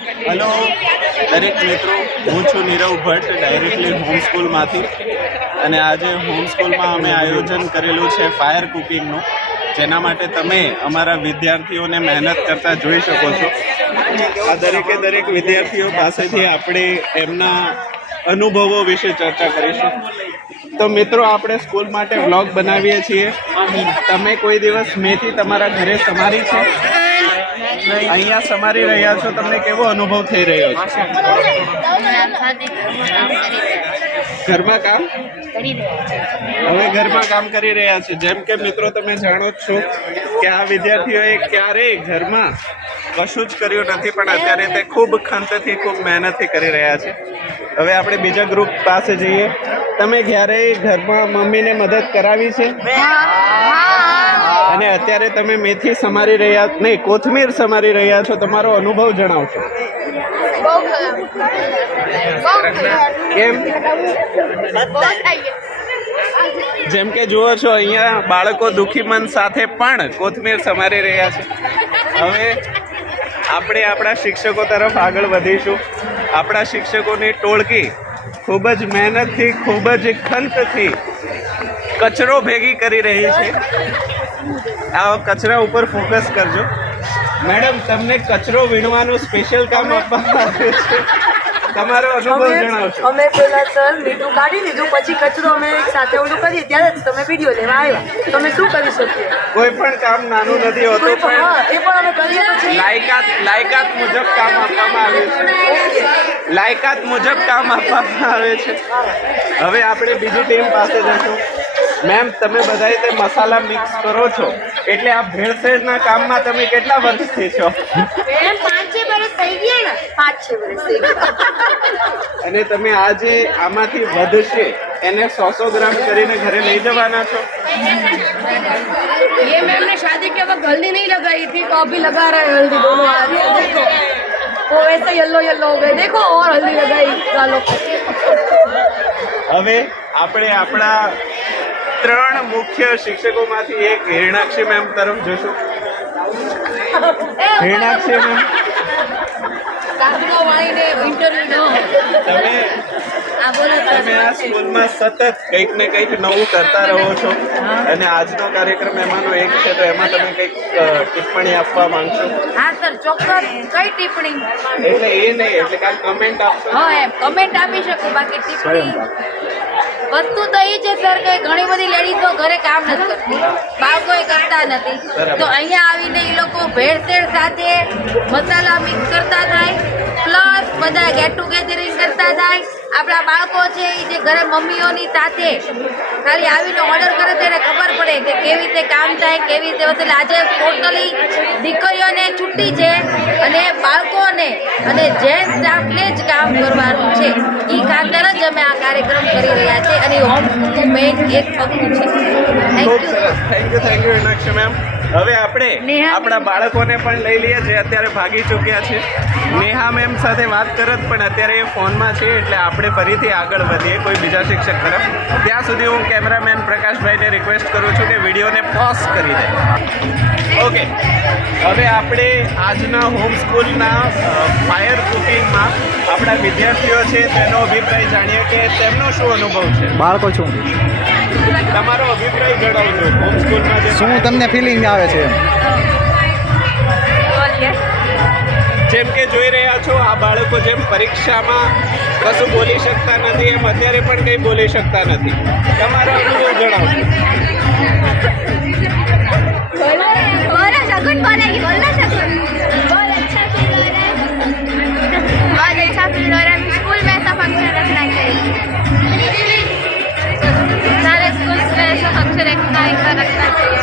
Hello દરેક મિત્રો, હું છું નીરવ ભટ્ટ, ડાયરેક્ટલી હોમ સ્કૂલમાંથી. અને આજે હોમ સ્કૂલમાં અમે આયોજન કરેલું છે ફાયર કુકિંગનું, જેના માટે તમે અમારા વિદ્યાર્થીઓને મહેનત કરતા જોઈ શકો છો. આ દરેક વિદ્યાર્થીઓ પાસેથી આપણે એમના અનુભવો વિશે ચર્ચા કરીશું. તો મિત્રો, આપણે સ્કૂલ માટે વ્લોગ બનાવીએ છીએ. તમે કોઈ દિવસ મેથી તમારા ઘરે સમારી છે? અહીંયા સમારી રહ્યા છો, તમને કેવો અનુભવ થઈ રહ્યો છે? ઘરમાં કામ હવે ઘરમાં કામ કરી રહ્યા છે. જેમ કે મિત્રો, તમે જાણો જ છો કે આ વિદ્યાર્થીઓએ ક્યારેય ઘરમાં કશું જ કર્યું નથી, પણ અત્યારે તે ખૂબ ખંતથી, ખૂબ મહેનતથી કરી રહ્યા છે. હવે આપણે બીજા ગ્રુપ પાસે જઈએ. તમે ક્યારેય ઘરમાં મમ્મીને મદદ કરાવી છે? અને અત્યારે તમે મેથી સમારી રહ્યા, નહીં, કોથમીર સમારી રહ્યા છો. તમારો અનુભવ જણાવશો. કેમ? જેમ કે જુઓ છો, અહીંયા બાળકો દુઃખી મન સાથે પણ કોથમીર સમારી રહ્યા છે. હવે આપણે આપણા શિક્ષકો તરફ આગળ વધીશું. આપણા શિક્ષકોની ટોળકી ખૂબ જ મહેનતથી, ખૂબ જ ખંતથી કચરો ભેગી કરી રહી છે. આ કચરા ઉપર ફોકસ કરજો. મેડમ, તમને કચરો વીણવાનું સ્પેશિયલ કામ આપવામાં આવ્યું છે. તમારો અનુભવ જણાવશો. અમે પેલા સર મીઠું કાઢી લીધું, પછી કચરો અમે સાથે ઓલું કરીએ ત્યારે જ તમે વિડીયો લેવા આવ્યા. તમે શું કરી શકીએ? કોઈ પણ કામ નાનું નથી હોતું, પણ એ પણ અમે કરીએ તો છીએ. લાયકાત મુજબ કામ આપવામાં આવે છે. લાયકાત મુજબ કામ આપવામાં આવે છે. હવે આપણે બીજી ટીમ પાસે જઈશું. મેમ, તમે બધાએ તે મસાલા મિક્સ કરો છો, એટલે આ ભેળસેળના કામમાં તમે કેટલા વર્ષથી છો? 5-6 વર્ષ થઈ ગયા ને. 5-6 વર્ષ થઈ ગયા. અને તમે આજે આમાંથી વધશે એને 100 ગ્રામ કરીને ઘરે લઈ જવાના છો? ये मैम ने शादी के वक्त हल्दी नहीं लगाई थी, तो अभी लगा रहे हैं हल्दी दोनों हाथ से. देखो वो ऐसे येलो हो गए. देखो और हल्दी लगाई गालों पे. હવે આપણે આપણા 3 મુખ્ય શિક્ષકોમાંથી એક હિરણાક્ષી મેમ તરફ જોશું. હિરણાક્ષી મેમ, તમે આ સ્કૂલમાં સતત કંઈક ને કંઈક નવું કરતા રહો છો, અને આજનો કાર્યક્રમ એમાંનો એક છે, તો એમાં તમે કંઈક ટિપ્પણી આપવા માંગશો? હા સર, ચોક્કસ. કઈ ટિપ્પણી? એટલે એ નહીં, એટલે કાંઈક કમેન્ટ આપશો? હા, એમ કમેન્ટ આપી શકું. બાકી ટિપ્પણી વસ્તુ તો એ છે સર કે ઘણી બધી લેડીઝો ઘરે કામ નથી કરતી, બાળકોએ કરતા નથી. તો અહીંયા આવીને એ લોકો ભેળસેળ સાથે મસાલા મિક્સ કરતા થાય, પ્લસ બધા ગેટ ટુગેધરિંગ કરતા થાય. આપણા બાળકો છે એ જે ઘરે મમ્મીઓની સાથે ખાલી આવીને ઓર્ડર કરે ત્યારે ખબર પડે કે કેવી રીતે કામ થાય, કેવી રીતે. એટલે આજે ટોટલી દીકરીઓને છુટ્ટી છે અને બાળકોને અને જેન્ટ્સ સ્ટાફને જ કામ કરવાનું છે. એ ખાતર જ અમે આ કાર્યક્રમ કરી રહ્યા છીએ, અને હોમ સ્કૂલનું મેઇન એક પગલું છે. Thank you Hiranakshi ma'am. હવે આપણે આપણા બાળકોને પણ લઈ લઈએ, જે અત્યારે ભાગી ચૂક્યા છે. નેહા મેમ સાથે વાત કરત, પણ અત્યારે એ ફોનમાં છે, એટલે આપણે ફરીથી આગળ વધીએ કોઈ બીજા શિક્ષક તરફ. ત્યાં સુધી હું કેમેરામેન પ્રકાશભાઈને રિક્વેસ્ટ કરું છું કે વિડીયોને પોઝ કરી દે. ઓકે, હવે આપણે આજના હોમ સ્કૂલના ફાયર કુકિંગમાં આપણા વિદ્યાર્થીઓ છે તેનો અભિપ્રાય જાણીએ કે તેમનો શું અનુભવ છે. બાળકો છું, તમારો અભિપ્રાય જણાવજો. હોમ સ્કૂલમાં જે શું તમને ફિલિંગ આવે છે? જેમ કે જોઈ રહ્યા છો, આ બાળકો જેમ પરીક્ષામાં કશું બોલી શકતા નથી, એમ અત્યારે પણ કંઈ બોલી શકતા નથી. તમારો અનુભવ જણાવો. स्कूल में ऐसा फंक्शन रखना चाहिए. सारे स्कूल्स में ऐसा फंक्शन रखना चाहिए.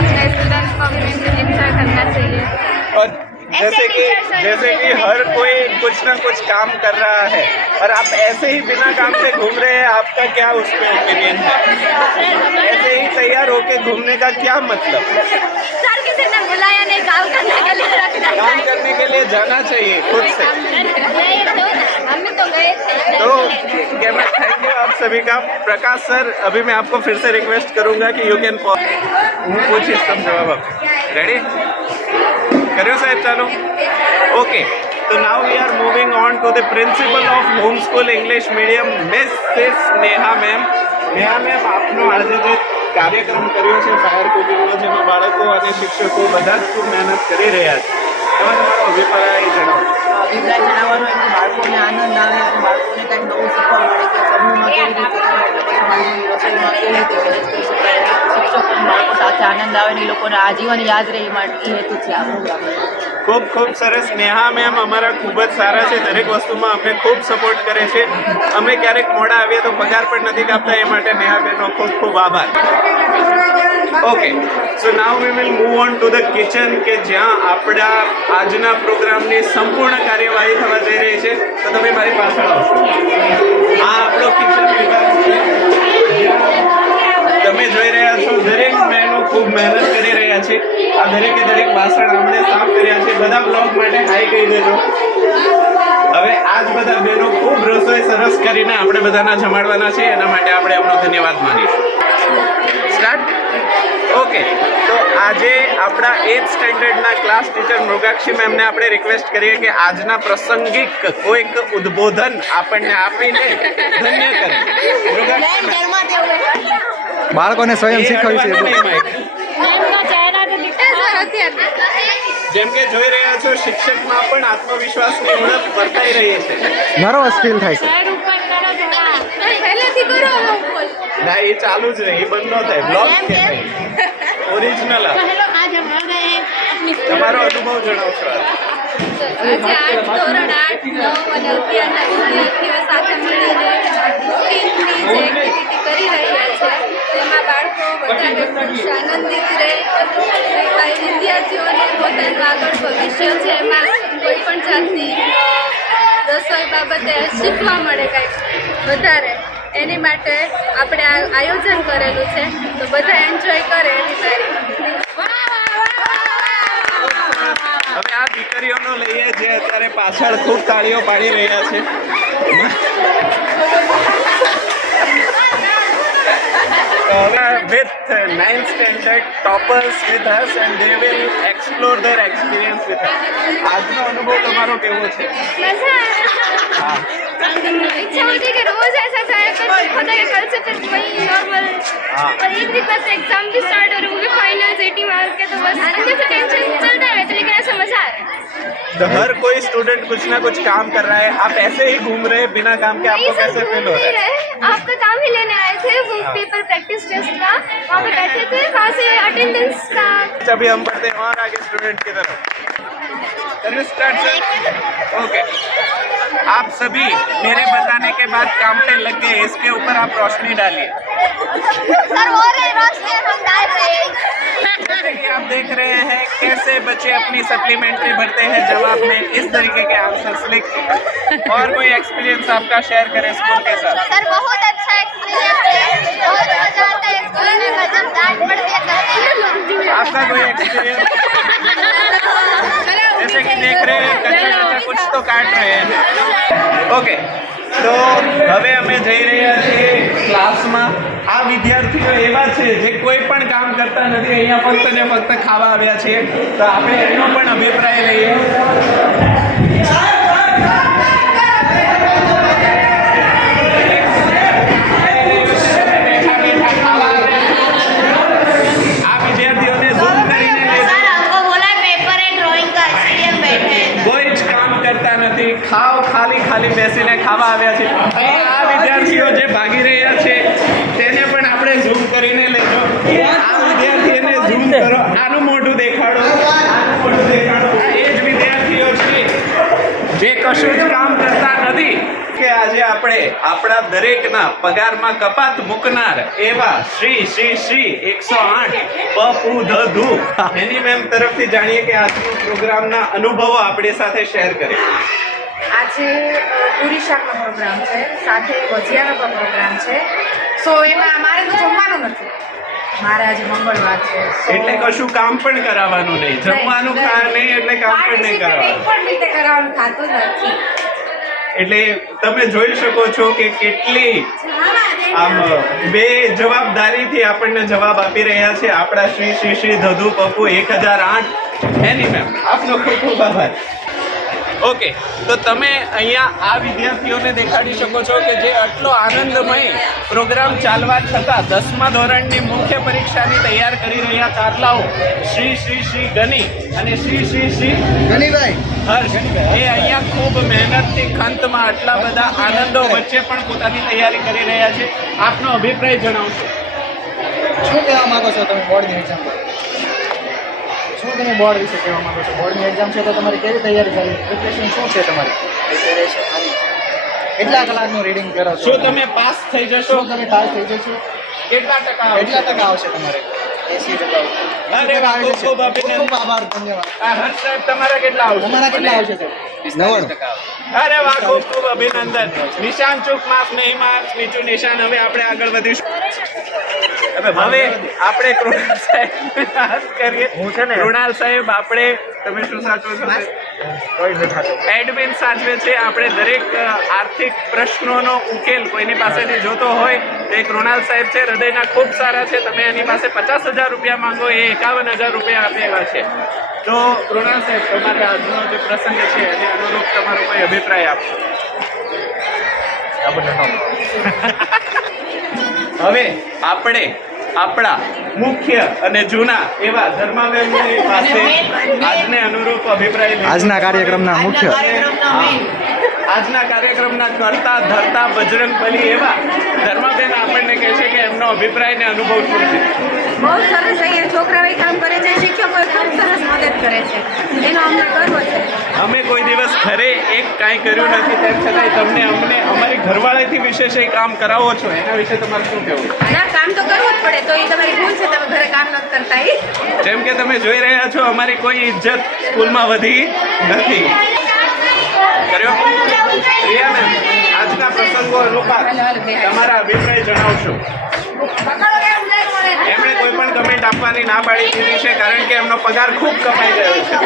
अपने स्टूडेंट्स को भी एंजॉय करना चाहिए. और जैसे कि हर कोई कुछ ना कुछ काम कर रहा है, और आप ऐसे ही बिना काम से घूम रहे हैं, आपका क्या उसमें ओपिनियन है? ऐसे ही तैयार होके घूमने का क्या मतलब? सर किसी ने बुलाया नहीं, काम करने के लिए रखना. काम करने के लिए जाना चाहिए खुद से. हम तो गए थे. तो थैंक यू आप सभी का. प्रकाश सर, अभी मैं आपको फिर से रिक्वेस्ट करूंगा कि यू कैन पूछिए सब जवाब आप. रेडी? કર્યો સાહેબ? ચાલો. Okay, So now we are moving on to the principal of homeschool English medium, Mrs. Neha ma'am. Neha ma'am, આપનો આજે જે કાર્યક્રમ કર્યો છે ફાયર કુકિંગનો, જેમાં બાળકો અને શિક્ષકો બધા જ ખૂબ મહેનત કરી રહ્યા છે, એમાં તમારો અભિપ્રાય જણાવો. અભિપ્રાય જણાવવાનો એમ કે બાળકોને આનંદ આવે અને બાળકોને કંઈક નવું શીખવા મળે કે સમૂહમાં કેવી રીતે કરવું, એટલે પછી બાળકોની રસોઈમાં કેવી રીતે મેનેજ કરી શકાય, શિક્ષકોને બાળકો સાથે આનંદ આવે ને એ લોકોને આજીવન યાદ રહે એ માટે એ હેતુ છે આ પ્રોગ્રામ. ખૂબ ખૂબ સરસ. નેહા મેમ અમારા ખૂબ જ સારા છે, દરેક વસ્તુમાં અમને ખૂબ સપોર્ટ કરે છે. અમે ક્યારેક મોડા આવીએ તો પગાર પણ નથી કાપતા, એ માટે નેહા બેનનો ખૂબ ખૂબ આભાર. Okay, so now we will move on to the kitchen, કે જ્યાં આપણા આજના પ્રોગ્રામની સંપૂર્ણ કાર્યવાહી થવા જઈ રહી છે. તો તમે મારી પાછળ આવશો. આ આપણો કિચન વિભાગ છે. તમે જોઈ રહ્યા છો દરેક બહેનો ખૂબ મહેનત કરી રહ્યા છે. આ દરેકે દરેક વાસણ આપણે સાફ કર્યા છે. બધા બ્લોગ માટે હાઈ કહી દેજો. હવે આ જ બધા બહેનો ખૂબ રસોઈ સરસ કરીને આપણે બધાના જમાડવાના છે, એના માટે આપણે એમનો ધન્યવાદ માનીશું. સ્ટાર્ટ. ઓકે, તો આજે આપણા 8th સ્ટેન્ડર્ડના ક્લાસ ટીચર મૃગાક્ષી મેમને આપણે રિક્વેસ્ટ કરીએ કે આજના પ્રસંગિક કોઈક ઉદ્બોધન આપણને આપીને ધન્ય કરે. મૃગાક્ષી મેમ. બાળકોને સ્વયં શીખવ્યું છે. જેમ કે જોઈ રહ્યા છો, શિક્ષકમાં પણ આત્મવિશ્વાસની ઉણપ વર્તાઈ રહી છે. નર્વસ ફીલ થાય છે. ના, એ ચાલુ જ રહે, એ બંધ ન થાય. બ્લોગ છે ઓરિજિનલ. તમારો અનુભવ જણાવશો. આજે 8 ધોરણ 8, 9 અને 11ના વિદ્યાર્થીઓ સાથે મળીને કુકિંગની જે એક્ટિવિટી કરી રહ્યા છે, તેમાં બાળકો વધારે ખુશ આનંદિત રહે અને વિદ્યાર્થીઓને પોતાનું આગળ ભવિષ્ય છે એમાં કોઈ પણ જાતની રસોઈ બાબતે શીખવા મળે કંઈક વધારે, એની માટે આપણે આ આયોજન કરેલું છે. તો બધા એન્જોય કરે એની તારીખ. હવે આ દીકરીઓનો લઈએ જે અત્યારે પાછળ ખૂબ તાળીઓ પાડી રહ્યા છે. with 9th standard toppers with us and they will explore their experience with us. આજનો અનુભવ તમારો કેવો છે? हाँ. इच्छा होती है कि रोज ऐसा जाए, पर होता है कल से फिर वही नॉर्मल. हाँ. और एक वीक बाद एग्जाम भी स्टार्ट हो रहे होंगे, फाइनल्स 80 मार्क के, तो बस अंदर से टेंशन चलता है, लेकिन ऐसा मजा आ रहा है. तो हर कोई स्टूडेंट कुछ ना कुछ काम कर रहा है. आप ऐसे ही घूम रहे हैं बिना काम के, आपको कैसे फील हो रहा है? आपका काम ही लेने आए थे, वो पेपर प्रैक्टिस टेस्ट का, वहाँ पे बैठे थे, वहाँ से अटेंडेंस का. अभी हम बढ़ते हैं और आगे स्टूडेंट की तरफ. Start sir. ओके, आप सभी मेरे बताने के बाद काम पे लग गए, इसके ऊपर आप रोशनी डालिए. सर वो रहे रोशनी हम डाल रहे हैं. जैसे कि आप देख रहे हैं कैसे बच्चे अपनी सप्लीमेंट्री भरते हैं, जवाब में इस तरीके के आंसर्स लिख. और कोई एक्सपीरियंस आपका शेयर करें स्कूल के साथ. सर बहुत अच्छा एक्सपीरियंस है, बहुत मजा आता है स्कूल में, जब डांट पड़ती है करते हैं. आपका कोई एक्सपीरियंस? जैसे कि देख रहे हैं कच्चा कुछ तो काट रहे हैं. ओके, તો હવે અમે જઈ રહ્યા છીએ ક્લાસમાં. આ વિદ્યાર્થીઓ એવા છે જે કોઈ પણ કામ કરતા નથી, અહીંયા ફક્ત ને ફક્ત ખાવા આવ્યા છે. તો આપણે એનો પણ અભિપ્રાય લઈએ. આ વિદ્યાર્થીઓને ઝૂમ કરીને કોઈ જ કામ કરતા નથી, ખાલી બેસીને ખાવા આવ્યા છે. આ વિદ્યાર્થીઓ જે ભાગી રહ્યા છે તેને પણ આપણે ઝૂમ કરીને લેજો. આ વિદ્યાર્થીઓને ઝૂમ કરો, આનું મોઢું દેખાડો, આનું મોઢું દેખાડો. આ એ જ વિદ્યાર્થીઓ છે જે કશું જ કામ કરતા નથી. કે આજે આપણે આપણા દરેકના પગારમાં કપાત મૂકનાર એવા શ્રી 108 પપુ ધધુ એની મેમ તરફથી જાણીએ કે આજના પ્રોગ્રામના અનુભવો આપણી સાથે શેર કરે. આજે પૂરી શાકનો પ્રોગ્રામ છે, સાથે ભજીયાનો પણ પ્રોગ્રામ છે. સો એમાં અમારે તો જમવાનું નથી, મારે આજે મંગળવાર છે. એટલે કશું કામ પણ કરાવવાનું નહીં, જમવાનું નહીં એટલે કામ પણ નહીં કરાવવાનું. પણ રીતે કરાવવાનું થતું નથી. એટલે તમે જોઈ શકો છો કે કેટલી આમ બે જવાબદારીથી આપણને જવાબ આપી રહ્યા છે આપણા શ્રી ધધુ પપ્પુ 1008 એની મેમ. આપનો ખૂબ ખૂબ આભાર. ઓકે, તો તમે અહીંયા આ વિદ્યાર્થીઓને દેખાડી શકો છો કે જે આટલો આનંદમય પ્રોગ્રામ ચાલવા છતાં 10મા ધોરણની મુખ્ય પરીક્ષાની તૈયાર કરી રહ્યા તારલાઓ શ્રી શ્રી શ્રી ગની અને શ્રી શ્રી શ્રી ગનીભાઈ હર્ષ એ અહીંયા ખૂબ મહેનતથી ખંતમાં આટલા બધા આનંદો વચ્ચે પણ પોતાની તૈયારી કરી રહ્યા છે. આપનો અભિપ્રાય જણાવશો. શું કહેવા માંગો છો તમે બોર્ડની એક્ઝામ શું તમે બોર્ડ વિશે કહેવા માંગો છો? બોર્ડની એક્ઝામ છે તો તમારી કેવી તૈયારી ચાલી? પ્રિપરેશન શું છે તમારી? કેટલા કલાકનું રીડિંગ કરો છો? શું તમે પાસ થઈ જશો? શું તમે પાસ થઈ જશો? કેટલા ટકા આવશે? કેટલા ટકા આવશે તમારે? 80%. અરે વાહ, ખૂબ ખૂબ અભિનંદન. ખૂબ આભાર, ધન્યવાદ. આ હર્ષ સાહેબ તમારા કેટલા આવશે? તમારા કેટલા આવશે સર? 90%. અરે વાહ, ખૂબ ખૂબ અભિનંદન. નિશાન ચૂક માફ નહીં, માર્ક નીચું નિશાન. હવે આપણે આગળ વધીશું. હવે આપણે કૃણાલ સાહેબ વાત કરીએ. કૃણાલ સાહેબ, આપણે તમે શું સાચવો છો? એડમિન સાચવે છે. આપણે દરેક આર્થિક પ્રશ્નોનો ઉકેલ કોઈની પાસેથી જોતો હોય તો એ કૃણાલ સાહેબ છે. હૃદયના ખૂબ સારા છે. તમે એની પાસે 50,000 રૂપિયા માંગો, એ 51,000 રૂપિયા આપે એવા છે. તો કૃણાલ સાહેબ, તમારે આજનો જે પ્રસંગ છે એને અનુરૂપ તમારો કોઈ અભિપ્રાય આપો. હવે આપણે આપણા મુખ્ય અને જૂના એવા ધર્માવેમની પાસે આજને અનુરૂપ અભિપ્રાય લઈશું. આજના કાર્યક્રમના મુખ્ય આજના કાર્યક્રમના કરતા ધરતા બજરંગબલી એવા ધર્માબેન આપણને કહે છે કે એમનો અભિપ્રાય ને અનુભવ શું છે. બહુ સરસ અહીંયા છોકરાઓ કામ કરે છે, શિક્ષકોએ ખૂબ સરસ મદદ કરે છે, એનો અમને ગર્વ છે. અમે કોઈ દિવસ ઘરે એક કાંઈ કર્યું નથી, તેમ છતાંય તમને અમને અમારી ઘરવાળીથી વિશેષ એ કામ કરાવો છો, એના વિશે તમારે શું કહેવું? ના, કામ તો કરવું જ પડે, તો એ તમારી ભૂલ છે, તમે ઘરે કામ નથી કરતા. જેમ કે તમે જોઈ રહ્યા છો, અમારી કોઈ ઇજ્જત સ્કૂલમાં વધી નથી. કર્યો રિયા મેમ, આજના પ્રસંગો અનુસાર તમારા અભિપ્રાય જણાવશો. એમણે કોઈ પણ કમેન્ટ આપવાની ના પાડી દીધી છે, કારણ કે એમનો પગાર ખૂબ કમાઈ ગયો છે.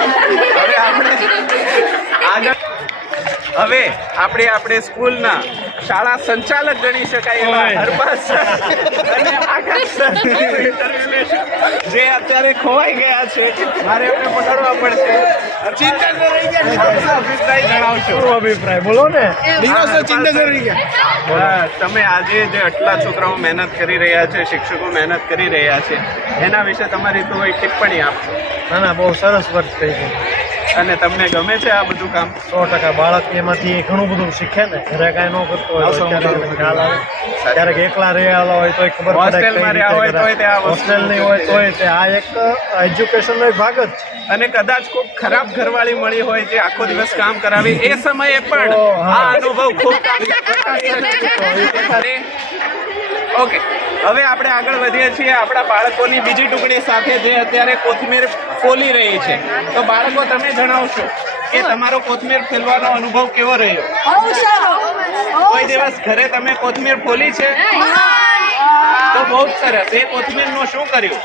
હવે આપણે સ્કૂલના શાળા સંચાલક ગણી શકાય એવા હરપાસ સર અને આકાશ સર જે અત્યારે ખોવાઈ ગયા છે, મારે એમને પકડવા પડશે. અભિપ્રાય જણાવશો. અભિપ્રાય બોલો ને. તમે આજે જે આટલા છોકરાઓ મહેનત કરી રહ્યા છે, શિક્ષકો મહેનત કરી રહ્યા છે, એના વિશે તમારી તો એક ટિપ્પણી આપશો. ના, બહુ સરસ વર્ક થઈ ગયું અને તમને ગમે છે આ બધું કામ? 100%. બાળક એમાંથી ઘણું બધું શીખે ને. ઘરે કાંઈ ન કરતો હોય ખ્યાલ આવે. ક્યારેક એકલા રહેલા હોય તોય ખબર પડે. હોસ્ટેલમાં રહ્યા હોય તોય તે આ વસ્તુ હોસ્ટેલ નહીં હોય તોય તે આ એક એજ્યુકેશનનો એક ભાગ જ છે. અને કદાચ ખૂબ ખરાબ ઘરવાળી મળી હોય જે આખો દિવસ કામ કરાવે, એ સમયે પણ આ અનુભવ ખૂબ ઓકે. હવે આપણે આગળ વધીએ છીએ આપણા બાળકોની બીજી ટુકડી સાથે, જે અત્યારે કોથમીર ફોલી રહી છે. તો બાળકો, તમે જણાવશો કે તમારો કોથમીર ફેલવાનો અનુભવ કેવો રહ્યો? કોઈ દિવસ ઘરે તમે કોથમીર ફોલી છે? તો બહુ જ સરસ. એ કોથમીરનું શું કર્યું?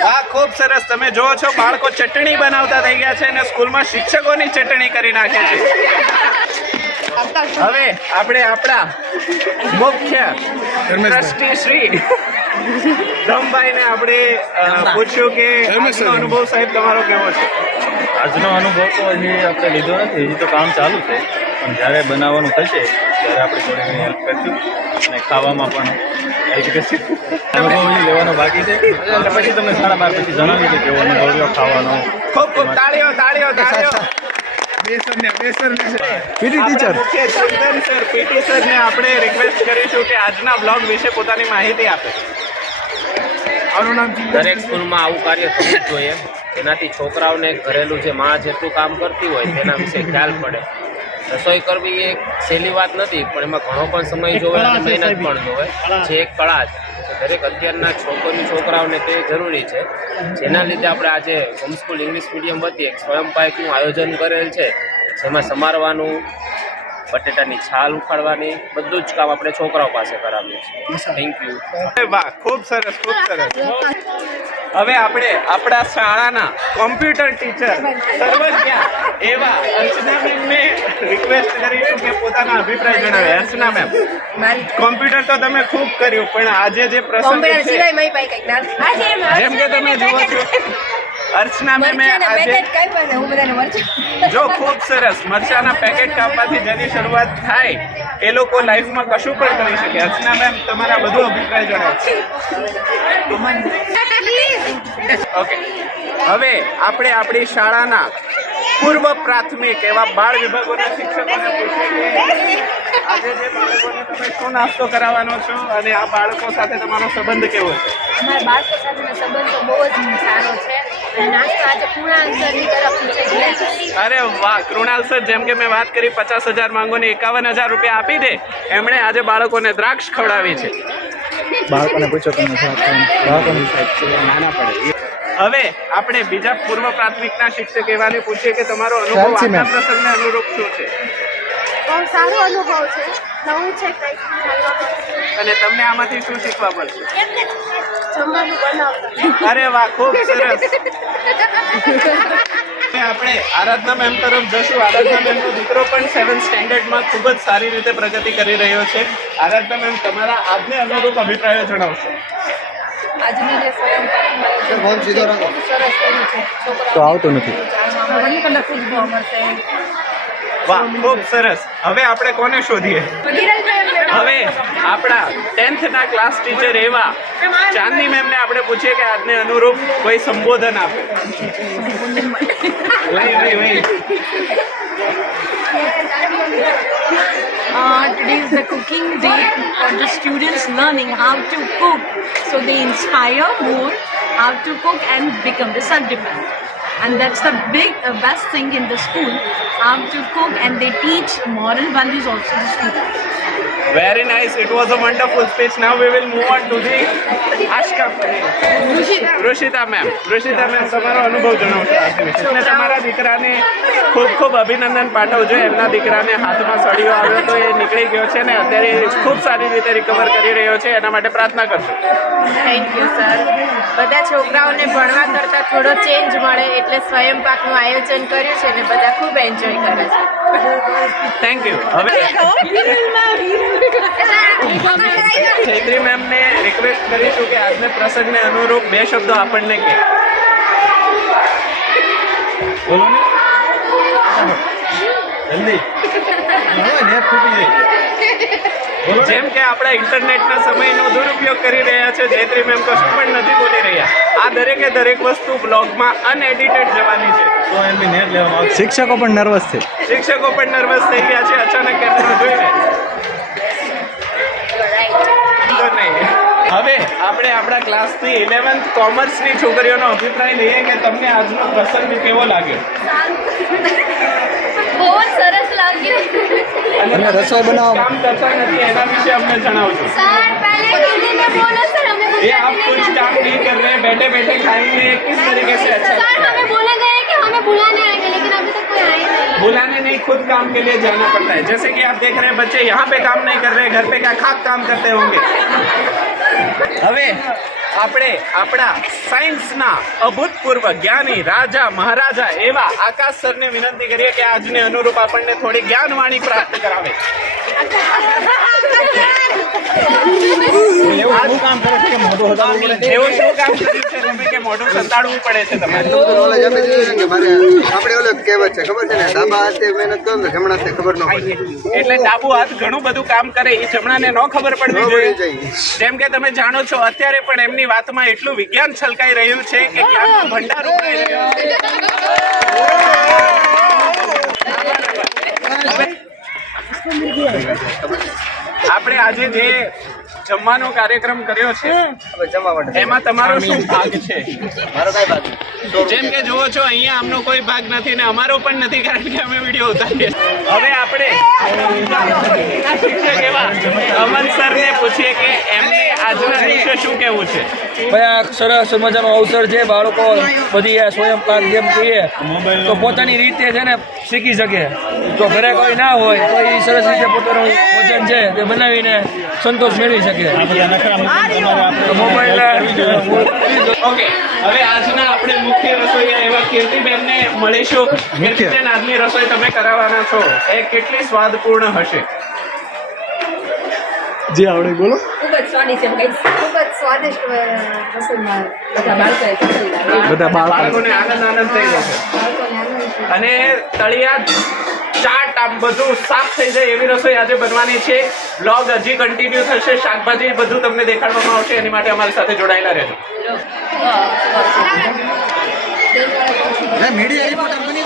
હા, ખૂબ સરસ. તમે જુઓ છો, બાળકો ચટણી બનાવતા થઈ ગયા છે અને સ્કૂલમાં શિક્ષકોની ચટણી કરી નાખે છે. હવે આપણે આપણા મુખ્ય ટ્રસ્ટી શ્રી ધમભાઈને આપણે પૂછ્યું કે આજનો અનુભવ સાહેબ તમારો કેવો છે? આજનો અનુભવ તો હજી આપણે લીધો નથી, હજી તો કામ ચાલુ છે, પણ જ્યારે બનાવવાનું થશે ત્યારે આપણે થોડી ઘણી હેલ્પ કરીશું અને ખાવામાં પણ હેલ્પ કરીશું. અનુભવ હજી લેવાનો બાકી છે, એટલે પછી તમને 12:30 પછી જણાવીશું કેવો અનુભવ રહ્યો ખાવાનો. ખૂબ ખૂબ તાળીઓ, તાળીઓ, તાળીઓ. પીટી ટીચર ચંદન સર, પીટી સરને આપણે રિક્વેસ્ટ કરીશું કે આજના બ્લોગ વિશે પોતાની માહિતી આપે. દરેક સ્કૂલમાં આવું કાર્ય થવું જ જોઈએ, એનાથી છોકરાઓને ઘરેલું જે માં જેટલું કામ કરતી હોય તેના વિશે ખ્યાલ પડે. રસોઈ કરવી એક સહેલી વાત નથી, પણ એમાં ઘણો પણ સમય જોવે અને મહેનત પણ જોવે. જે એક કળા છે, દરેક અત્યારના છોકરાઓને તે જરૂરી છે. જેના લીધે આપણે આજે હોમસ્કૂલ ઇંગ્લિશ મીડિયમ વતી એક સ્વયંપાકનું આયોજન કરેલ છે, જેમાં સમારવાનું, બટેટાની છાલ ઉખાડવાની, બધું જ કામ આપણે છોકરાઓ પાસે કરાવ્યું છે. Thank you. વાહ, ખૂબ સરસ, ખૂબ સરસ. હવે આપણે આપણા શાળાના કોમ્પ્યુટર ટીચર સર્વજ્ઞ એવા અર્ચનાબેનને રિક્વેસ્ટ કરીશું કે પોતાના અભિપ્રાય જણાવે. અર્ચના મેમ, કોમ્પ્યુટર તો તમે ખૂબ કર્યું, પણ આજે જે પ્રસંગ છે, જેમ કે તમે જુઓ છો અર્ચના મેમે મરચાંના આજે પેકેટ કાપ્યા છે, હું બધાને મરચાં જો ખૂબ સરસ મરચાના પેકેટ કાપવાથી જેની શરૂઆત થાય એ લોકો લાઈફમાં કશું પણ કરી શકે. અર્ચના મેમ તમારા બધો અભિપ્રાય જણાવો. ઓકે, હવે આપણે આપણી શાળાના પૂર્વ પ્રાથમિક એવા બાળ વિભાગોના શિક્ષકોને પૂછીએ કે આજે જે બાળકોને તમે શું નાસ્તો કરાવવાનો છો અને આ બાળકો સાથે તમારો સંબંધ કેવો છે? અમારા બાળકો સાથેનો સંબંધ તો બહુ જ સારો છે અને નાસ્તો આજે કૃણાલ સરની તરફથી છે. અરે વાહ, કૃણાલ સર, જેમ કે મેં વાત કરી 50,000 માંગો ને 51,000 રૂપિયા આપી દે, એમણે આજે બાળકોને દ્રાક્ષ ખવડાવી છે. બાળકોને પૂછો તમે બાળકોની નાના પડે. હવે આપણે બીજા પૂર્વ પ્રાથમિકના શિક્ષક એવાને પૂછીએ કે તમારો અનુભવ ચાલશે આજના મેમ. પ્રસંગને અનુરૂપ શું છે બહુ સારો અનુભવ છે, નવું છે કંઈક અને તમને આમાંથી શું શીખવા મળશે? જમવાનું બનાવતા. અરે વાહ, ખૂબ સરસ. હવે આપણે આરાધના મેમ તરફ જશું. આરાધના મેમનો દીકરો પણ 7th સ્ટેન્ડર્ડમાં ખૂબ જ સારી રીતે પ્રગતિ કરી રહ્યો છે. આરાધના મેમ, તમારા આજને અનુરૂપ અભિપ્રાયો જણાવશો. આજની જે સ્વયં ફોન સીધો રાખો. સરસ કર્યું છે. તો આવતો નથી. છોકરાઓને ઘણી કલાક શીખવા મળશે. વાહ, ખૂબ સરસ. હવે આપણે કોને શોધીએ? હવે આપણા 10th ના ક્લાસ ટીચર એવા ચાંદની મેમને આપણે પૂછીએ કે આજને અનુરૂપ કોઈ સંબોધન આપે. વહી. Today is the cooking day for the students learning how to cook. So they inspire more how to cook and become the self-dependent. And that's the best thing in the school, how to cook, and they teach moral values also to the students. Very nice. It was a wonderful speech. Now we will move on to the Ashka. Rishita ma'am, તમારો અનુભવ જણાવશો આજની વિશે. અને તમારા દીકરાને ખૂબ ખૂબ અભિનંદન પાઠવજો. એમના દીકરાને હાથમાં સળિયો આવ્યો તો એ નીકળી ગયો છે ને અત્યારે ખૂબ સારી રીતે રિકવર કરી રહ્યો છે. એના માટે પ્રાર્થના કરજો. Thank you sir. બધા છોકરાઓને ભણવા કરતાં થોડો ચેન્જ મળે એટલે સ્વયંપાકનું આયોજન કર્યું છે અને બધા ખૂબ એન્જોય કરે છે. Thank you. હવે ચૈત્રી મેમને રિક્વેસ્ટ કરીશું કે આજના પ્રસંગને અનુરૂપ 2 શબ્દો આપણને કહે. બોલો ને જલ્દી. જેમ કે આપણે ઇન્ટરનેટના સમયનો દુરુપયોગ કરી રહ્યા છે, જયત્રી મેમ કશું પણ નથી બોલી રહ્યા. આ દરેકે દરેક વસ્તુ બ્લોગમાં અનએડિટેડ જવાની છે. તો એમની નેટ લેવામાં આવશે. શિક્ષકો પણ નર્વસ છે. શિક્ષકો પણ નર્વસ થઈ ગયા છે અચાનક કેમેરો જોઈને. હવે આપણે આપણા ક્લાસની 11th કોમર્સની છોકરીઓનો અભિપ્રાય લઈએ કે તમને આજનો પ્રસંગ કેવો લાગ્યો. બહુ જ સરસ લાગ્યું. અને રસોઈ બનાવવા કામ કરતા નથી એના વિશે અમને જણાવજો. सर पहले हिंदी में बोलो सर, हमें ये आप कुछ काम नहीं कर रहे, बैठे बैठे खाएंगे, किस तरीके से अच्छा सर लगता है? हमें बोला गया है कि हमें बुलाने आएंगे, लेकिन अभी तक कोई आए नहीं. बुलाने नहीं, खुद काम के लिए जाना पड़ता है. जैसे कि आप देख रहे हैं बच्चे यहाँ पे काम नहीं कर रहे, घर पे क्या खाक काम करते होंगे. હવે આપણે આપણા સાયન્સના અભૂતપૂર્વ જ્ઞાની રાજા મહારાજા એવા આકાશ સરને વિનંતી કરીએ કે આજને અનુરૂપ આપણને થોડી જ્ઞાનવાણી પ્રાપ્ત કરાવે. એવું કામ કરે છે કે મોઢું હટાવવું પડે. એવું શું કામ કર્યું છે તમે કે મોઢું સંતાડવું પડે છે તમારે? નોલેજ આપી દીધું છે કે મારે આપણે ઓલો કહેવત છે ખબર છે ને, ડાબા હાથે મહેનત કરો ને જમણા હાથે ખબર ન પડે. એટલે ડાબુ હાથ ઘણું બધું કામ કરે, એ જમણાને ન ખબર પડવી જોઈએ. જેમ કે તમે જાણો છો અત્યારે પણ એમની વાતમાં એટલું વિજ્ઞાન છલકાઈ રહ્યું છે કે જ્ઞાનનો ભંડાર ઉભરાઈ રહ્યો છે. આપણે આજે જે જમવાનો કાર્યક્રમ કર્યો છે એમાં તમારો શું ભાગ છે? મારો કઈ બાજુ જેમ કે જુઓ છો અહીંયા આમનો કોઈ ભાગ નથી ને અમારો પણ નથી, કારણ કે અમે વિડીયો ઉતારીએ. હવે આપણે શિક્ષક એવા અમન સરને પૂછીએ કે એમને આજના દિવસે શું કહેવું છે. ભાઈ આ સરસ મજાનો અવસર છે. બાળકો બધી આ સ્વયંપાક જેમ કહીએ તો પોતાની રીતે છે ને શીખી શકે. તો ઘરે કોઈ ના હોય તો એ સરસ રીતે પોતાનું ભોજન છે તે બનાવીને સંતોષ મેળવી શકે. મોબાઈલ ઓકે, હવે આજના આપણે મુખ્ય રસોઈયા એવા કીર્તિબેનને મળીશું. કીર્તિબેન, આજની રસોઈ તમે કરાવવાના છો એ કેટલી સ્વાદપૂર્ણ હશે? જે આવડે બોલો. ખૂબ જ સ્વાદિષ્ટ એમ કહીશ. ખૂબ જ સ્વાદિષ્ટ રસોઈમાં બધા બાળકોએ પસંદ આવે. બધા બાળકોને આનંદ થઈ જશે. બાળકોને આનંદ અને તળિયા ચાટ આમ બધું સાફ થઈ જાય એવી રસોઈ આજે બનવાની છે. બ્લોગ હજી કન્ટિન્યુ થશે. શાકભાજી બધું તમને દેખાડવામાં આવશે. એની માટે અમારી સાથે જોડાયેલા રહેજો. મીડિયા રિપોર્ટર બની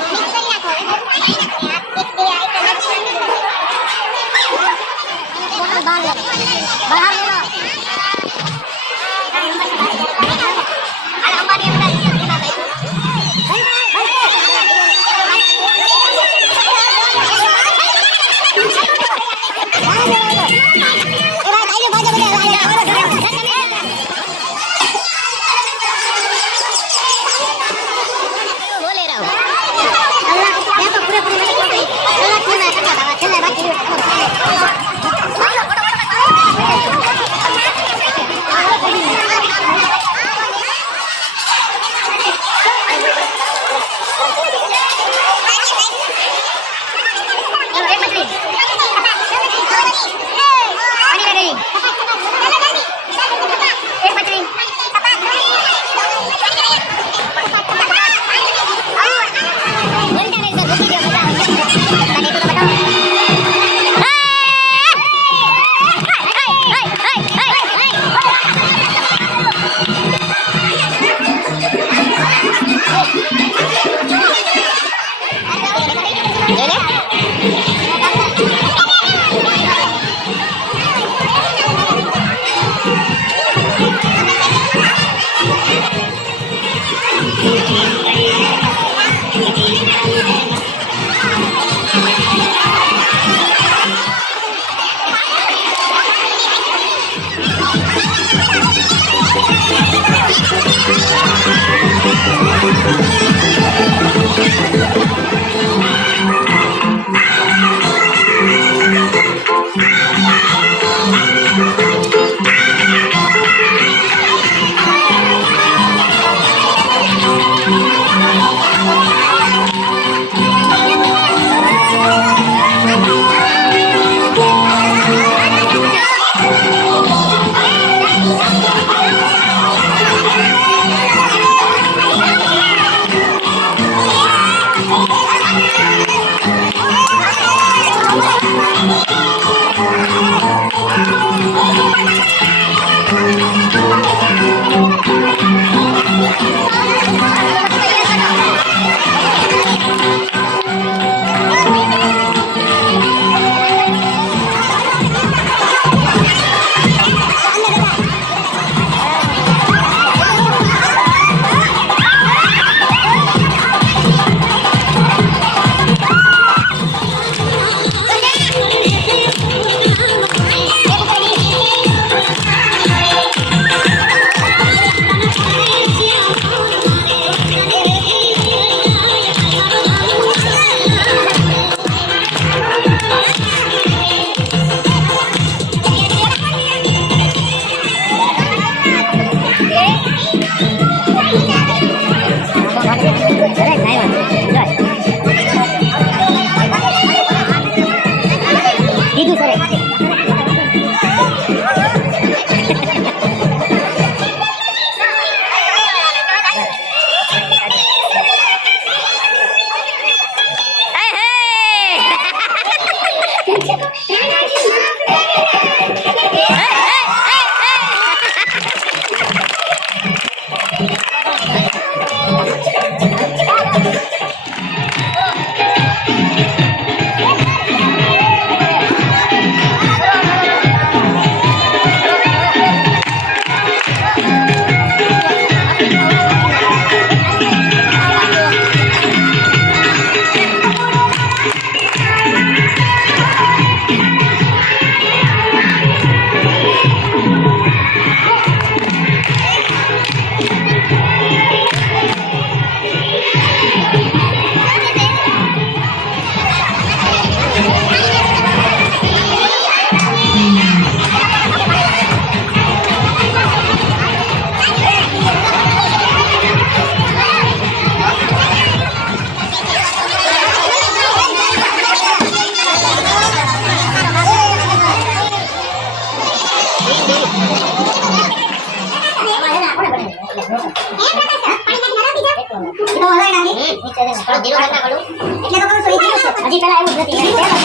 હજી પેલા એવું જ નથી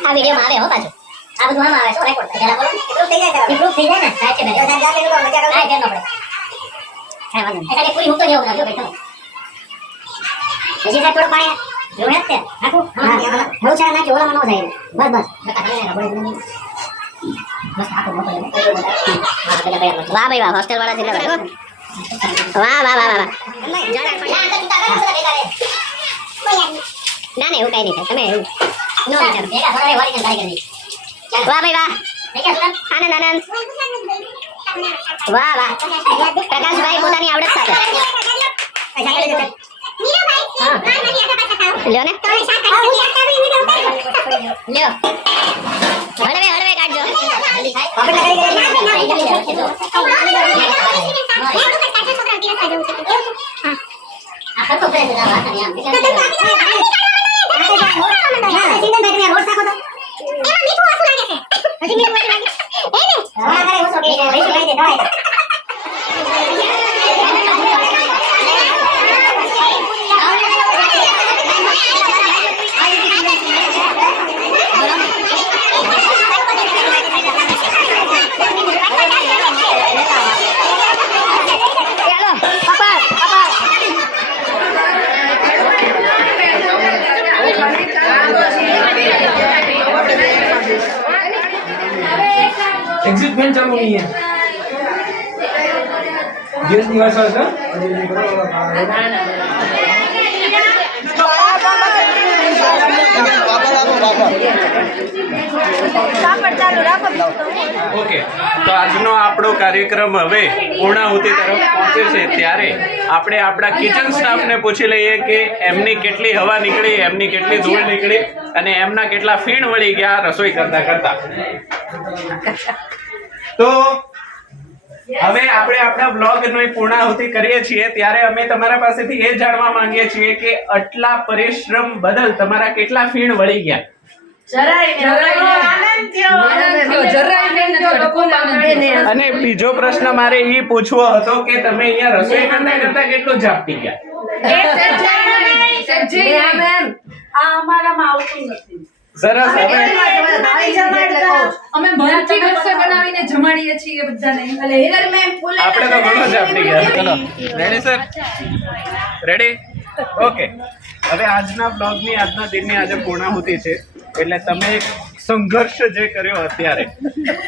આ વિડીયોમાં આવે હો પાછું આ બધું આમાં આવે શું રેકોર્ડ થાય પેલા બોલો ઇમ્પ્રૂવ થઈ જાય ને સાહેબ કે બેન મજા કરે હા તેનો પડે કઈ વાંધો નહીં એટલે પૂરી હું તો જેવું બનાવજો ભાઈ તમે હજી સાહેબ થોડું પાણી એવું હે તે નાખું હા બહુ સારા નાખી ઓલામાં ન જાય બસ બસ આખો મોટો વાહ ભાઈ વાહ હોસ્ટેલ વાળા છે વાહ વાહ વાહ વાહ ના એવું કઈ નહીં થાય તમે એવું નો વિચાર ભેગા થોડા વાળી કરી કરી વાહ ભાઈ વાહ આનંદ આનંદ વાહ વાહ પ્રકાશભાઈ પોતાની આવડત સાથે લ્યો ને લ્યો હળવે હળવે કાઢજો एग्जिट फैन चालू नहीं है गैस निवास का ઓકે તો આજનો આપણો કાર્યક્રમ હવે પૂર્ણાહુતિ તરફ પહોંચે છે ત્યારે આપણે આપણા કિચન સ્ટાફને પૂછી લઈએ કે એમની કેટલી હવા નીકળી એમની કેટલી ધૂળ નીકળી અને એમના કેટલા ફીણ વળી ગયા રસોઈ કરતા કરતા તો હવે આપણે આપણા બ્લોગની પૂર્ણાહુતિ કરીએ છીએ ત્યારે અમે તમારા પાસેથી એ જાણવા માંગીએ છીએ કે આટલા પરિશ્રમ બદલ તમારા કેટલા ફીણ વળી ગયા અને બીજો પ્રશ્ન મારે એ પૂછવો હતો કે તમે અહીંયા રસોઈ કરતા કરતા કેટલું ઝાપટી ગયા સરસ હવે અમે મનથી રસોઈ બનાવીને જમાડીએ છીએ બધાને એટલે હેરર મેમ ફૂલે આપણે તો ઘણો ઝાપટી ગયા ચલો રેડી સર રેડી ઓકે હવે આજના બ્લોગની આજના દિનની આજે પૂર્ણાહુતિ છે એટલે તમે એક સંઘર્ષ જે કર્યો અત્યારે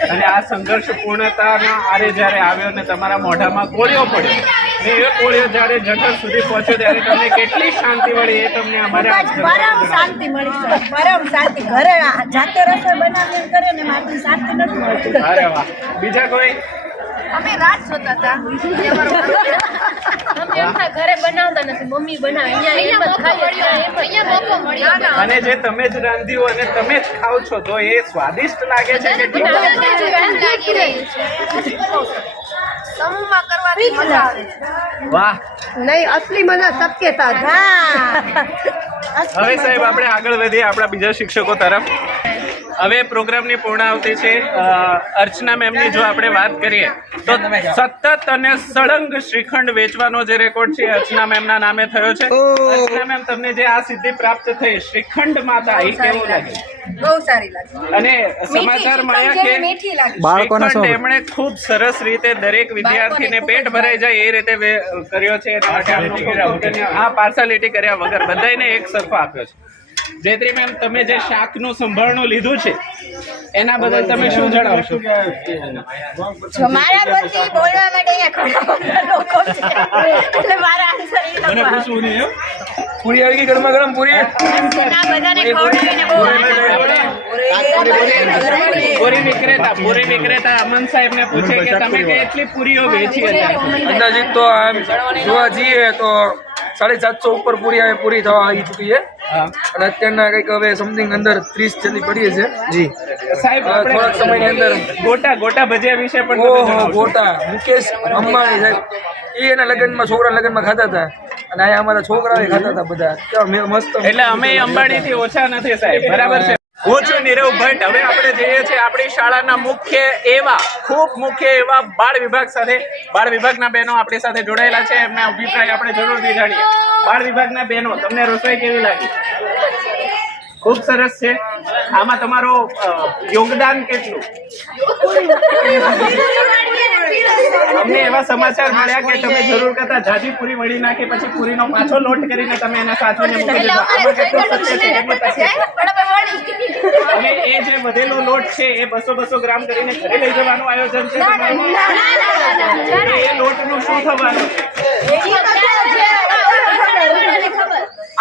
અને આ સંઘર્ષ પૂર્ણતાના આરે જ્યારે આવ્યો ને તમારા મોઢામાં કોળિયો પડ્યો ને એ કોળિયો જ્યારે જઠર સુધી પહોંચ્યો ત્યારે તમને કેટલી શાંતિ મળી એ તમને અમારે પરમ શાંતિ મળી છે પરમ શાંતિ ઘરે જાતે રસોઈ બનાવીને કરે ને મારી શાંતિ નથી મળતી અરે વાહ બીજા કોઈ અમે રાત જોતા હતા ઘરે બનાવતા નથી મમ્મી બનાવે અહીંયા મોકો મળ્યો અને જે તમે જ રાંધ્યું અને તમે જ ખાવ છો તો એ સ્વાદિષ્ટ લાગે છે કે સમૂહમાં કરવાથી મજા આવે વાહ નહીં અસલી મજા સબકે સાથ હવે સાહેબ આપણે આગળ વધીએ આપણા બીજા શિક્ષકો તરફ હવે પ્રોગ્રામની પૂર્ણાહુતિ છે અર્ચના મેમની જો આપણે વાત કરીએ તો સતત અને સળંગ શ્રીખંડ વેચવાનો જે રેકોર્ડ છે અર્ચના મેમના નામે થયો છે અર્ચના મેમ તમને જે આ સિદ્ધિ પ્રાપ્ત થઈ શ્રીખંડ માતા એ કેવું લાગે બહુ સારી લાગે અને સમાચાર મળ્યા કે શ્રીખંડ એમણે ખૂબ સરસ રીતે દરેક વિદ્યાર્થીને પેટ ભરાઈ જાય એ રીતે કર્યો છે આ પાર્સાલિટી કર્યા વગર બધાને એક સરખો આપ્યો છે જયત્રી મેમ તમે જે શાકનું સંભાળનું લીધું છે એના બદલ તમે શું જણાવશો મારા પછી બોલવા માટે અહીંયા ઘણા લોકો છે એટલે મારા આન્સર એ મને પૂછવું નહીં પૂરી આવી ગઈ ગરમા ગરમ પૂરી બધાને ખવડાવીને પૂરી વિક્રેતા અમન સાહેબ ને પૂછે કે તમે કેટલી પૂરીઓ વેચી હતી અંદાજિત તો આમ જોવા જઈએ તો 750 ઉપર પૂરી થવા આવી ચૂકી છે અને અત્યારના કંઈક હવે સમથિંગ અંદર 30 જેટલી પડીએ છે જી સાહેબ થોડાક સમયની અંદર ગોટા ભજીયા વિશે પણ ઓહો ગોટા મુકેશ અંબાણી સાહેબ એ એના લગ્નમાં છોકરા લગ્નમાં ખાતા હતા અને અહીંયા અમારા છોકરાએ ખાતા હતા બધા કેવા મસ્ત. એટલે અમે અંબાણી થી ઓછા નથી સાહેબ, બરાબર છે. હું છું નીરવ ભટ્ટ. હવે આપણે જઈએ છીએ આપણી શાળાના મુખ્ય એવા બાળ વિભાગ સાથે. બાળ વિભાગના બહેનો આપણી સાથે જોડાયેલા છે, એમના અભિપ્રાય આપણે જરૂરથી જાણીએ. બાળ વિભાગના બહેનો, તમને રસોઈ કેવી લાગી? ખૂબ સરસ છે. આમાં તમારો યોગદાન કેટલું? અમને એવા સમાચાર મળ્યા કે તમે જરૂર કરતા જાજી પૂરી વળી નાખી પછી પૂરીનો પાછો લોટ કરીને તમે એને સાચવીને મૂકી દીધો. આમાં કેટલું સત્ય છે, કેટલું તથ્ય છે? હવે એ જે વધેલો લોટ છે એ 200 ગ્રામ કરીને ઘરે લઈ જવાનું આયોજન છે તમારું? એ લોટનું શું થવાનું છે?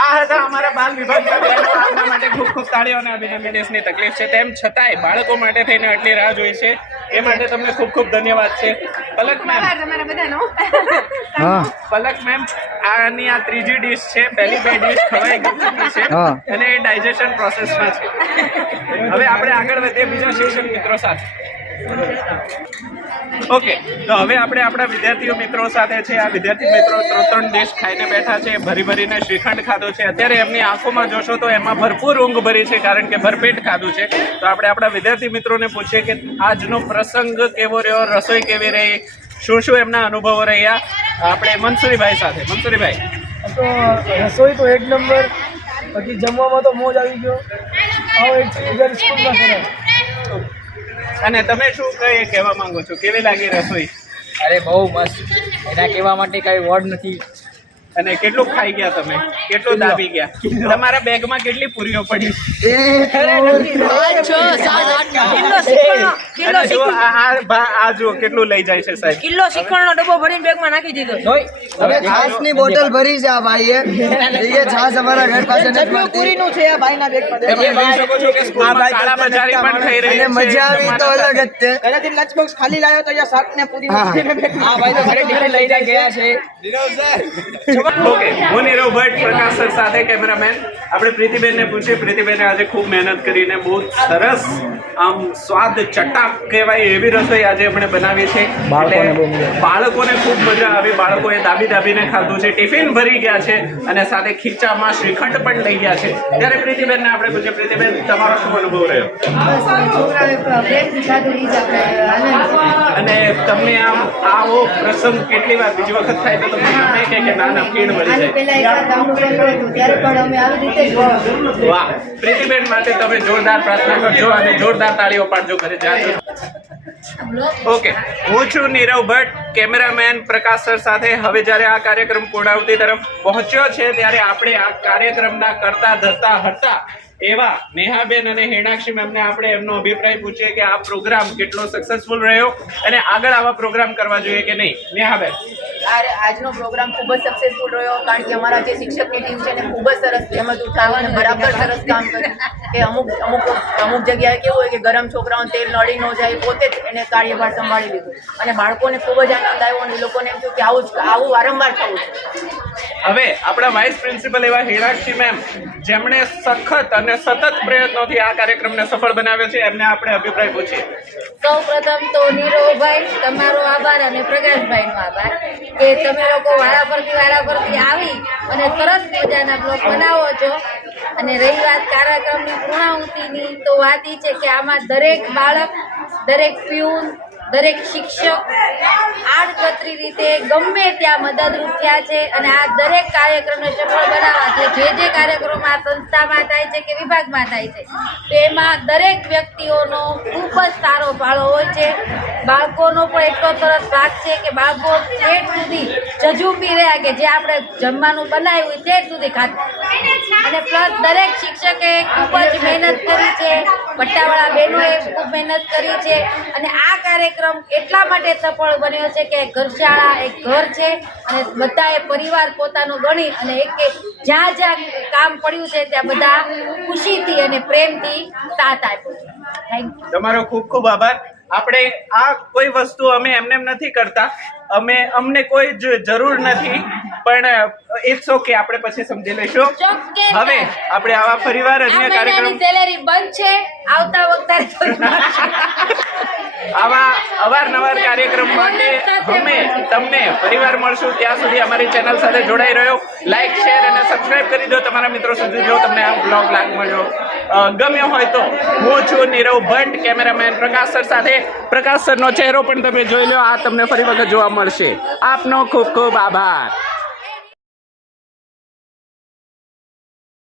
આ હતા અમારા બાલ વિભાગના બહેનો. આપના માટે ખૂબ તાળીઓ અને અભિનંદનની તકલીફ છે, તેમ છતાંય બાળકો માટે થઈને આટલી રાહ જોઈ છે, એ માટે તમને ખૂબ ધન્યવાદ છે. પલક મેમ, પલક મેમ, આની આ ત્રીજી ડીશ છે. પહેલી 2 ડીશ ખવાઈ ગઈ છે અને એ ડાયજેશન પ્રોસેસમાં છે. હવે આપણે આગળ વધીએ બીજા શિક્ષક મિત્રો સાથે. ઓકે, તો હવે આપણે આપણા વિદ્યાર્થીઓ મિત્રો સાથે છે. આ વિદ્યાર્થી મિત્રો 3 ડીશ ખાઈને બેઠા છે, ભરીને શ્રીખંડ ખાધો છે. અત્યારે એમની આંખોમાં જોશો તો એમાં ભરપૂર ઊંઘ ભરી છે, કારણ કે ભરપેટ ખાધું છે. તો આપણે આપણા વિદ્યાર્થી મિત્રોને પૂછીએ કે આજનો પ્રસંગ કેવો રહ્યો, રસોઈ કેવી રહી, શું એમના અનુભવો રહ્યા. આપણે મનસુરીભાઈ સાથે. મનસુરીભાઈ, તો રસોઈ તો 1 નંબર, બાકી જમવામાં તો મોજ આવી ગયો. આવો એકચ્યુઅલી ઘર સ્કૂલમાં કરે. અને તમે શું કહેવા માંગો છો? કેવી લાગી રસોઈ? અરે બહુ મસ્ત, એના કહેવા માટે કઈ વર્ડ નથી. અને કેટલું ખાઈ ગયા તમે? કેટલું દાબી ગયા? તમારા બેગમાં કેટલી પૂરીઓ પડી? આ જુઓ કેટલું લઈ જાય છે સાહેબ. કિલો શ્રીખંડનો ડબ્બો ભરીને બેગમાં નાખી દીધો. હવે છાસની બોટલ ભરી છે આ ભાઈએ. એ છાસ અમારા ઘર પાસે નથી મળતી. પૂરીનું છે આ ભાઈના બેગમાં. તમે જોઈ શકો છો કે સ્કૂલમાં કાળાબજારી પણ થઈ રહી છે. મજા આવી તો અલગ જ છે. ઘરેથી લંચ બોક્સ ખાલી લાવ્યો તો અહીંયા શાક ને પૂરી હા. આ ભાઈ તો ઘરે ટિફિન લઈને ગયા છે. ઓકે, હું નીરવ ભટ્ટ, પ્રકાશ સર સાથે કેમેરામેન. આપણે પ્રીતિબેનને પૂછીએ. પ્રીતિબેને આજે ખૂબ મહેનત કરીને બહુ સરસ આમ સ્વાદ ચટાક કહેવાય એવી રસોઈ આજે આપણે બનાવી છે. બાળકોને ખૂબ મજા આવી. બાળકોએ દાબીને ખાધું છે, ટિફિન ભરી ગયા છે અને સાથે ખીચામાં શ્રીખંડ પણ લઈ ગયા છે. ત્યારે પ્રીતિબેનને આપણે પૂછીએ. પ્રીતિબેન, તમારો શું અનુભવ રહ્યો? અને તમને આમ આવો પ્રસંગ કેટલી વાર બીજી વખત થાય તો તમને ગમે કે નાના પીણ વળી જાય? વાહ, પ્રીતિબેન માટે તમે જોરદાર પ્રાર્થના કરજો અને જોરદાર તાળીઓ પાડજો ઘરે જાજો. ઓકે, હું છું નીરવ ભટ્ટ, કેમેરામેન પ્રકાશ સર સાથે. હવે જ્યારે આ કાર્યક્રમ પૂર્ણાહુતિ તરફ પહોંચ્યો છે ત્યારે આપણે આ કાર્યક્રમના કરતા ધરતા હતા એવા નેહાબેન અને હેણાક્ષી મેમને આપણે એમનો અભિપ્રાય પૂછીએ કે આ પ્રોગ્રામ કેટલો સક્સેસફુલ રહ્યો અને આગળ આવા પ્રોગ્રામ કરવા જોઈએ કે નહીં. નેહાબેન, આજનો પ્રોગ્રામ ખૂબ જ સક્સેસફુલ રહ્યો, કારણ કે અમારા જે શિક્ષકની ટીમ છે એને ખૂબ જ સરસ તેમજ ઉઠાવવા અને બરાબર સરસ કામ કર્યું. કે અમુક જગ્યાએ કેવું હોય કે ગરમ છોકરાઓને તેલ નડી ન જાય, પોતે જ એને કાર્યભાર સંભાળી લીધું અને બાળકોને ખૂબ જ આનંદ આવ્યો અને એ લોકોને એમ થયું કે આવું વારંવાર થવું છે. હવે આપણા વાઇસ પ્રિન્સિપલ એવા હેણાક્ષી મેમ, જેમણે સખત અને સતત પ્રયત્નોથી આ કાર્યક્રમને સફળ બનાવ્યો છે, એમને આપણે અભિપ્રાય પૂછીએ. સૌ પ્રથમ તો નીરવભાઈ તમારો આભાર અને પ્રકાશભાઈનો આભાર કે તમે લોકો વારાફરતી આવી અને સરસ મજાના બ્લોગ બનાવો છો. અને રહી વાત કાર્યક્રમની પૂર્ણાહુતિની, તો વાત એ છે કે આમાં દરેક બાળક, દરેક પ્યુન, દરેક શિક્ષક આડકતરી રીતે ગમે ત્યાં મદદરૂપ થયા છે અને આ દરેક કાર્યક્રમને સફળ બનાવવા છે. જે કાર્યક્રમ આ સંસ્થામાં થાય છે કે વિભાગમાં થાય છે, તો એમાં દરેક વ્યક્તિઓનો ખૂબ જ સારો ફાળો હોય છે. બાળકોનો પણ એટલો સરસ ભાગ છે કે બાળકો પેટ સુધી જજુંબી રહ્યા કે જે આપણે જમવાનું બનાવ્યું તે સુધી ખાતું. અને પ્લસ દરેક શિક્ષકે ખૂબ જ મહેનત કરી છે, પટ્ટાવાળા બહેનોએ ખૂબ મહેનત કરી છે અને આ કાર્યક્રમ એટલા માટે સફળ બન્યો છે કે ઘરશાળા એક ઘર છે અને બધાએ પરિવાર પોતાનો ગણી અને જ્યાં કામ પડ્યું છે ત્યાં બધા ખુશીથી અને પ્રેમથી સાથ આપ્યો છે. Thank you. તમારો ખૂબ ખૂબ આભાર. આપણે આ કોઈ વસ્તુ અમે એમને નથી કરતા, અમને કોઈ જરૂર નથી, પણ ઇટ્સ ઓકે, આપણે પછી સમજી લઈશું. ચોક્કસ. હવે આપણે આવા ફરીવાર આ અન્ય કાર્યક્રમ મહિનાની સેલેરી બંધ છે, આવતા વખતે આવા અવારનવાર કાર્યક્રમ માટે અમે તમને ફરીવાર મળશું. ત્યાં સુધી અમારી ચેનલ સાથે જોડાઈ રહ્યો, લાઈક, શેર અને સબસ્ક્રાઇબ કરી દો તમારા મિત્રો સુધી. જો તમને આ બ્લોગ ગમ્યો હોય તો હું છું નીરવ ભટ્ટ, કેમેરામેન પ્રકાશ સર સાથે. પ્રકાશ સરનો ચહેરો પણ તમે જોઈ લો, આ તમને ફરી વખત જોવા મળશે. આપનો ખૂબ ખૂબ આભાર.